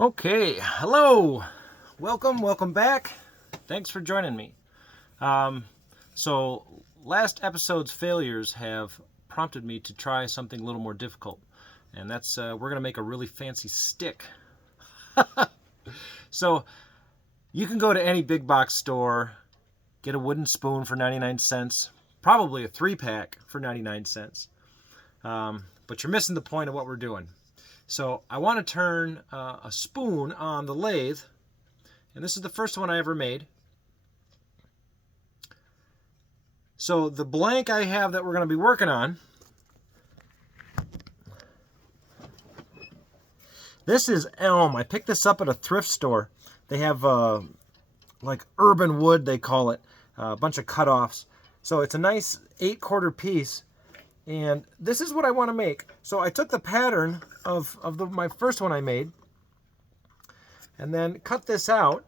Okay, hello, welcome back. Thanks for joining me. So last episode's failures have prompted me to try something a little more difficult, and that's we're gonna make a really fancy stick. So you can go to any big box store, get a wooden spoon for 99 cents, probably a 3-pack for 99 cents, but you're missing the point of what we're doing. So I want to turn a spoon on the lathe, and this is the first one I ever made. So the blank I have that we're going to be working on, this is elm. I picked this up at a thrift store. They have like urban wood, they call it, a bunch of cutoffs. So it's a nice 8/4 piece, and this is what I want to make. So I took the pattern of my first one I made, and then cut this out.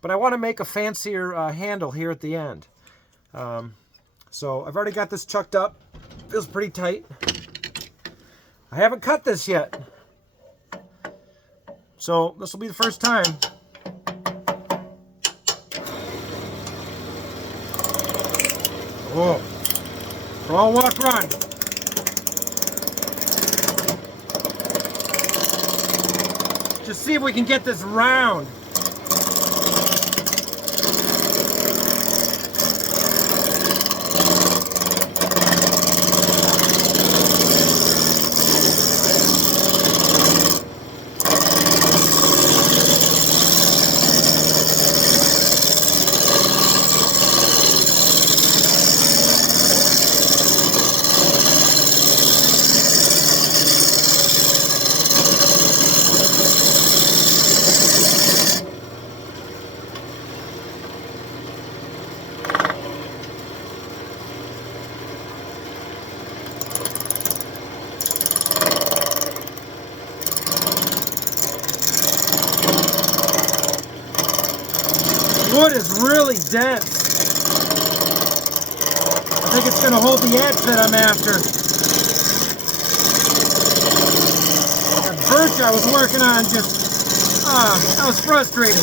But I want to make a fancier handle here at the end. So I've already got this chucked up. Feels pretty tight. I haven't cut this yet. So this will be the first time. Whoa. Crawl, walk, run. Just see if we can get this round. Wood is really dense. I think it's going to hold the edge that I'm after. That birch I was working on just, that was frustrating.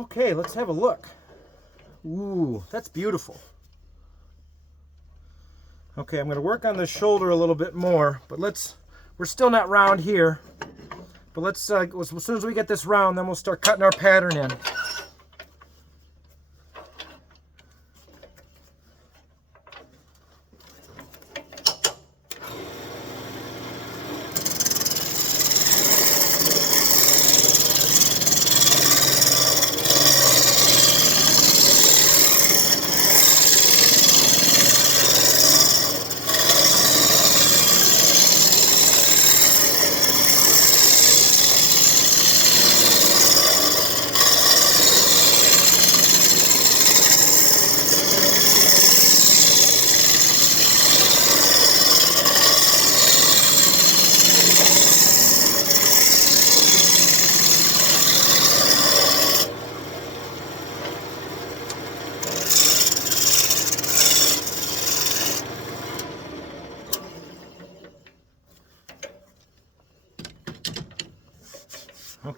Okay, let's have a look. Ooh, that's beautiful. Okay, I'm going to work on the shoulder a little bit more, but we're still not round here. But let's, as soon as we get this round, then we'll start cutting our pattern in.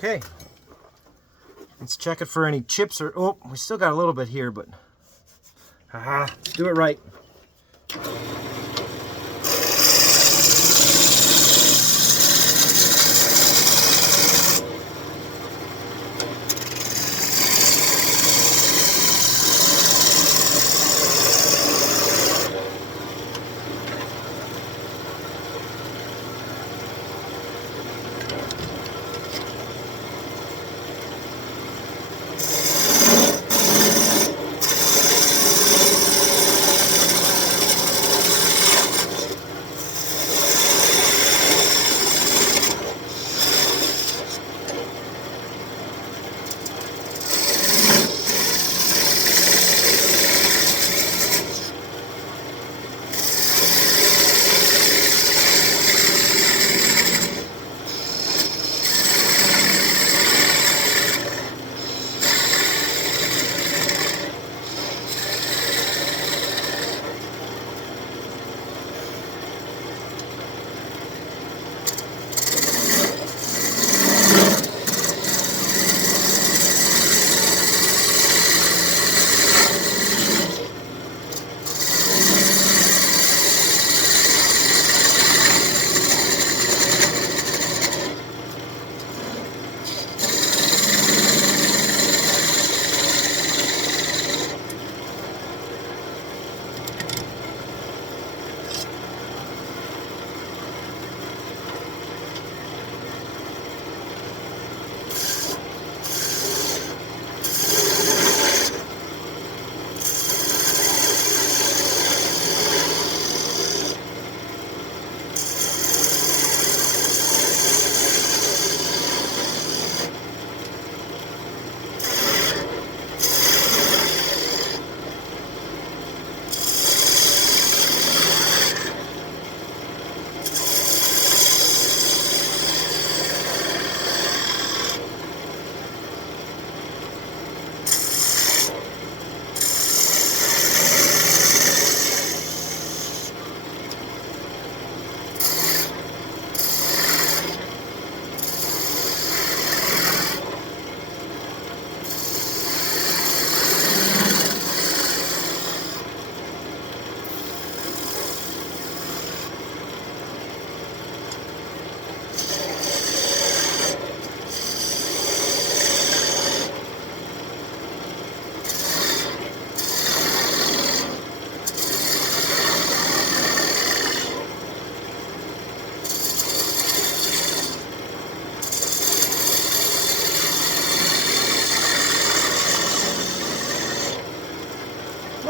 Okay. Let's check it for any chips or... Oh, we still got a little bit here, but... let's do it right.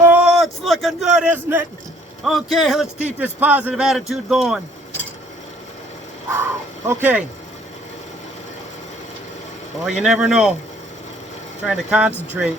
Oh, it's looking good, isn't it? Okay, let's keep this positive attitude going. Okay. Oh, you never know. Trying to concentrate.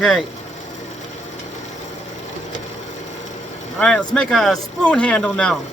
Okay. All right, let's make a spoon handle now.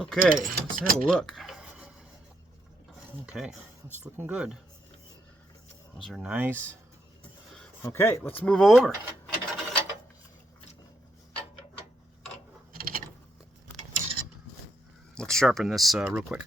Okay, let's have a look. Okay, that's looking good. Those are nice. Okay, let's move over. Let's sharpen this real quick.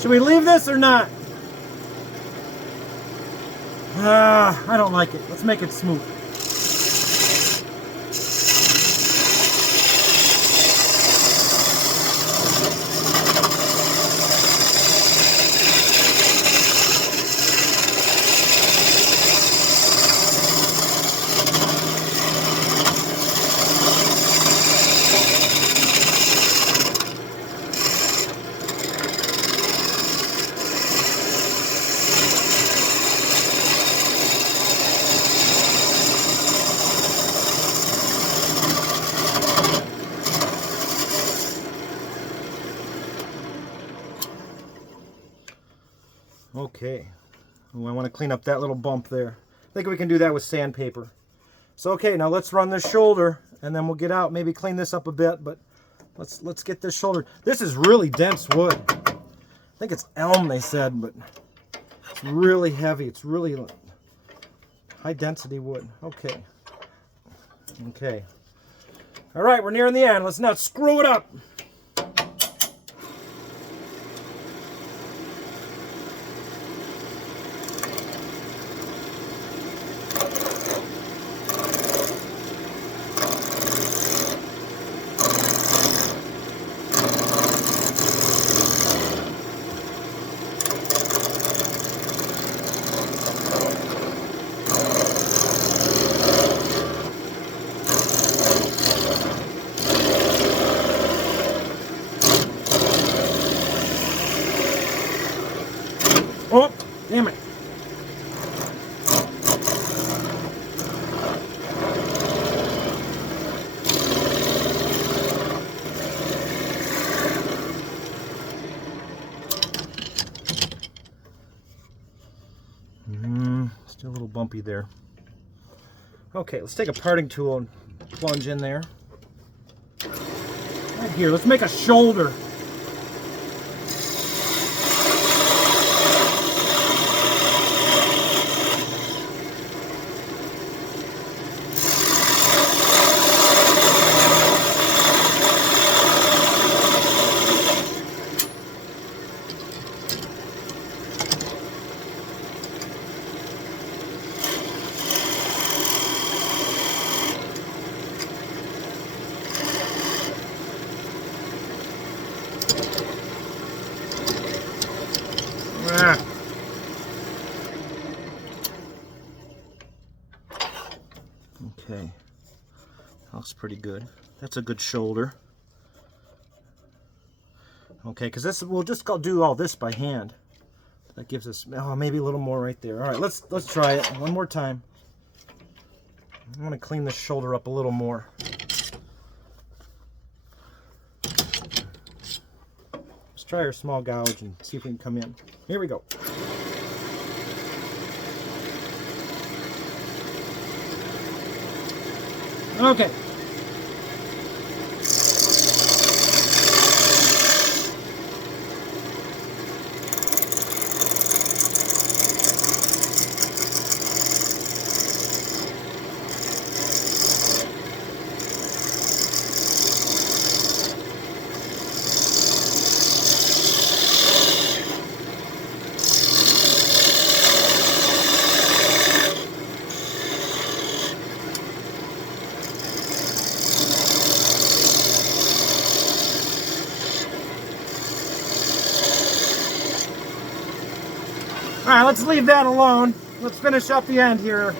Should we leave this or not? I don't like it. Let's make it smooth. Okay, oh, I want to clean up that little bump there. I think we can do that with sandpaper. So okay, now let's run this shoulder and then we'll get out, maybe clean this up a bit, but let's get this shoulder. This is really dense wood. I think it's elm they said, but it's really heavy. It's really high density wood. Okay. Okay. All right, we're nearing the end. Let's now screw it up. Oh, damn it. Still a little bumpy there. Okay, let's take a parting tool and plunge in there. Right here, let's make a shoulder. Okay, looks pretty good. That's a good shoulder. Okay, because this we'll just do all this by hand. That gives us maybe a little more right there. All right, let's try it one more time. I want to clean this shoulder up a little more. Let's try our small gouge and see if we can come in. Here we go. Okay. All right, let's leave that alone. Let's finish up the end here.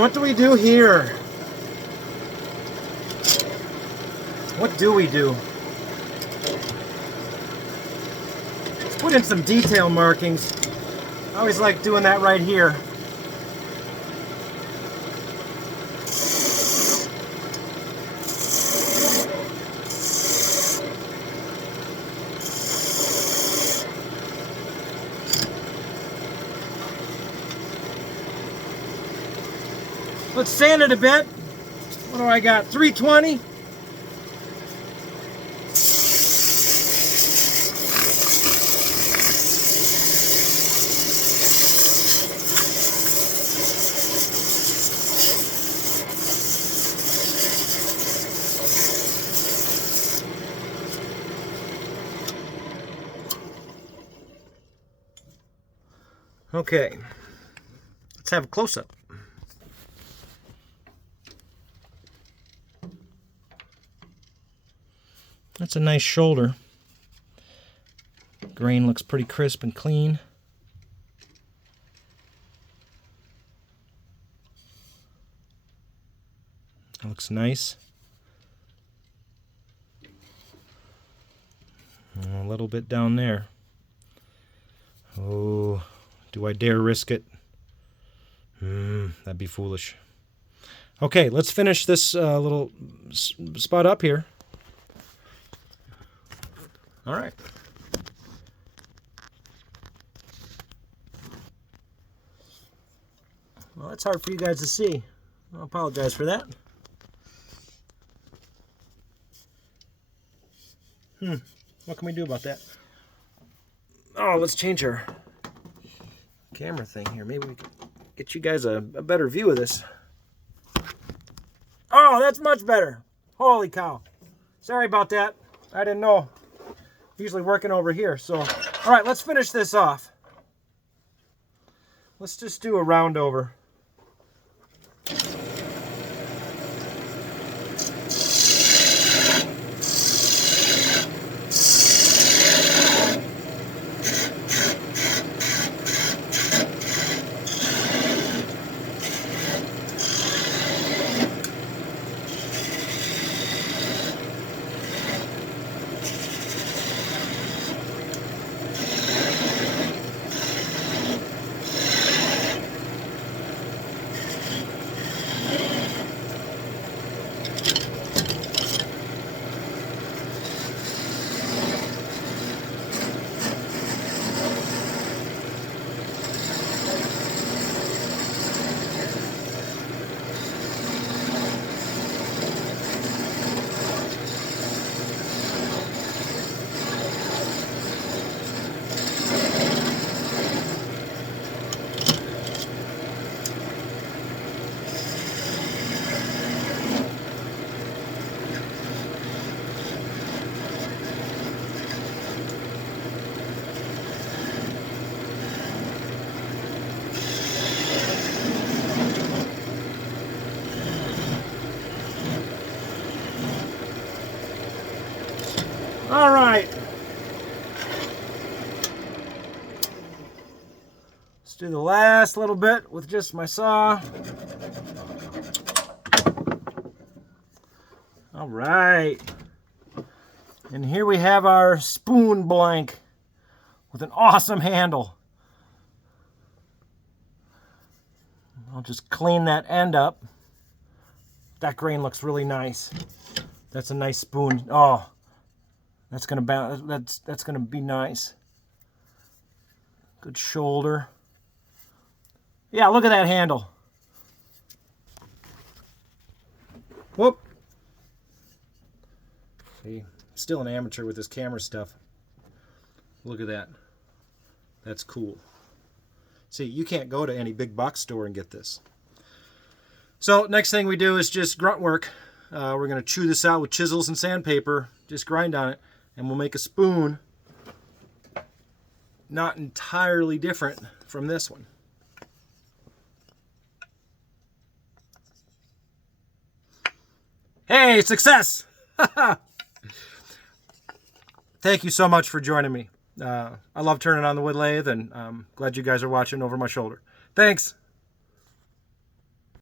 What do we do here? What do we do? Let's put in some detail markings. I always like doing that right here. Let's sand it a bit. What do I got? 320. Okay, let's have a close-up. That's a nice shoulder. Grain looks pretty crisp and clean. That looks nice. A little bit down there. Oh, do I dare risk it? That'd be foolish. Okay, let's finish this little spot up here. All right. Well, that's hard for you guys to see. I apologize for that. What can we do about that? Oh, let's change our camera thing here. Maybe we can get you guys a better view of this. Oh, that's much better. Holy cow. Sorry about that. I didn't know. Usually working over here. So, all right, let's finish this off. Let's just do a round over. All right. Let's do the last little bit with just my saw. All right. And here we have our spoon blank with an awesome handle. I'll just clean that end up. That grain looks really nice. That's a nice spoon. Oh, that's gonna be nice. Good shoulder. Yeah, look at that handle. Whoop. See, still an amateur with this camera stuff. Look at that. That's cool. See, you can't go to any big box store and get this. So next thing we do is just grunt work. We're going to chew this out with chisels and sandpaper, just grind on it, and we'll make a spoon not entirely different from this one. Hey, success! Thank you so much for joining me. I love turning on the wood lathe, and I'm glad you guys are watching over my shoulder. Thanks.